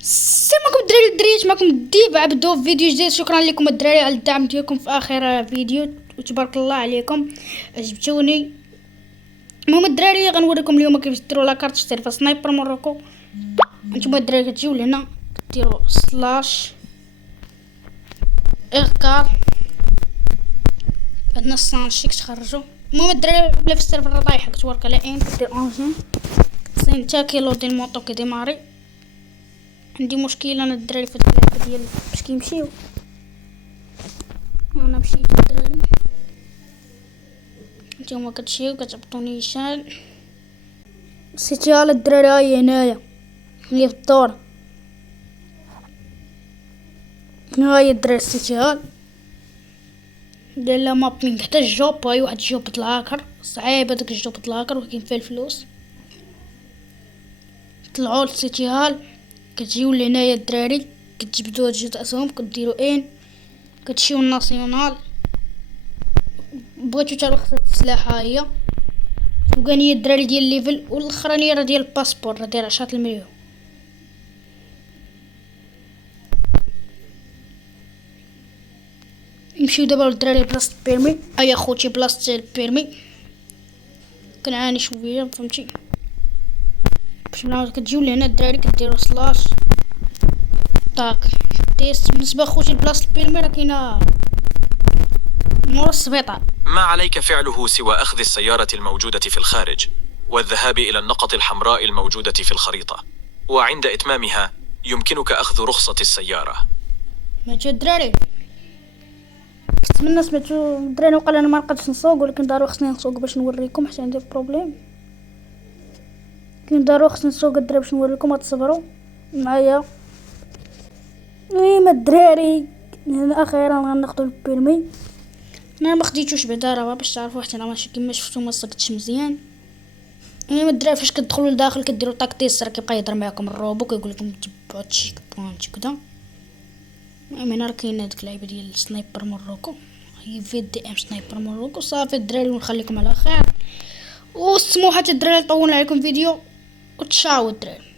السلام عليكم الدراري والدريات، معكم ديب عبدو في فيديو جديد. شكرا لكم الدراري على الدعم ديالكم في اخر فيديو وتبارك الله عليكم، عجبتوني. المهم الدراري غنوريكم اليوم كيفاش ديروا لاكارت في سيرفر سنايبر موروكو. نتوما الدراري كتجيو لهنا كديروا سلاش اركار، عندنا السانشيك تخرجوا. المهم الدراري بلا في السيرفر طايحه كتورك على ان كدير اونجين كتصين تا كيلودي الموطو كيديماري. عندي مشكله انا الدراري في اللعبه ديال باش كيمشيو. انا مشيت الدراري، نتوما كتمشيو كتهبطوا نيشان سيتيال الدراري. هاي هنايا اللي في الدور، هاي الدراري سيتيال داير لا مابينغ حتى الجوب. هاي واحد الجوب الهاكر صعيب، هذاك الجوب الهاكر ولكن فيه الفلوس. طلعوا للسيتيال كتجيو لهنايا الدراري كتجبدوا هاد جوج اسهم كديروا ان كتمشيو الناسيونال. بغيتو تا رخصة السلاح ها هي فوقانية الدراري ديال الليفل، والاخرانية راه ديال الباسبور راه داير 10 المليون. نمشيو دابا للدراري بلاصة البيرمي. هيا خوتي بلاصة البيرمي كنعاني شوية فهمتي. باش نعاود كتجيو لهنا الدراري كديروا سلاش طاك تيست. بالنسبة خوتي لبلاصة البيرمي راه كاينة مورا السبيطار. ما عليك فعله سوى أخذ السيارة الموجودة في الخارج والذهاب إلى النقط الحمراء الموجودة في الخريطة، وعند إتمامها يمكنك أخذ رخصة السيارة. ماشي الدراري كنتمنى سمعتو الدراري وقال انا ما نقدرش نسوق، ولكن ضروري خصني نسوق باش نوريكم حيت عندي بروبليم. كاين ضروري خصني نسوق الدراري باش نوريكم. تصبروا معايا. المهم الدراري هنا اخيرا غناخدو البيرمي. انا ما خديتوش بعدا راه باش تعرفوا حتى انا ماشي كيما شفتو ما صقتش مزيان. المهم الدراري فاش كتدخلوا لداخل كديروا طاك تيست راه كيبقى يهضر معاكم الروبو كيقول لكم تبعوا تشيك بوينت كدا. المهم هنا راه كاين هاديك اللعيبه ديال سنايبر موروكو، هي في دي ام سنايبر موروكو. صافي الدراري ونخليكم على خير، والسموحه الدراري طولنا عليكم فيديو وتشاو الدراري.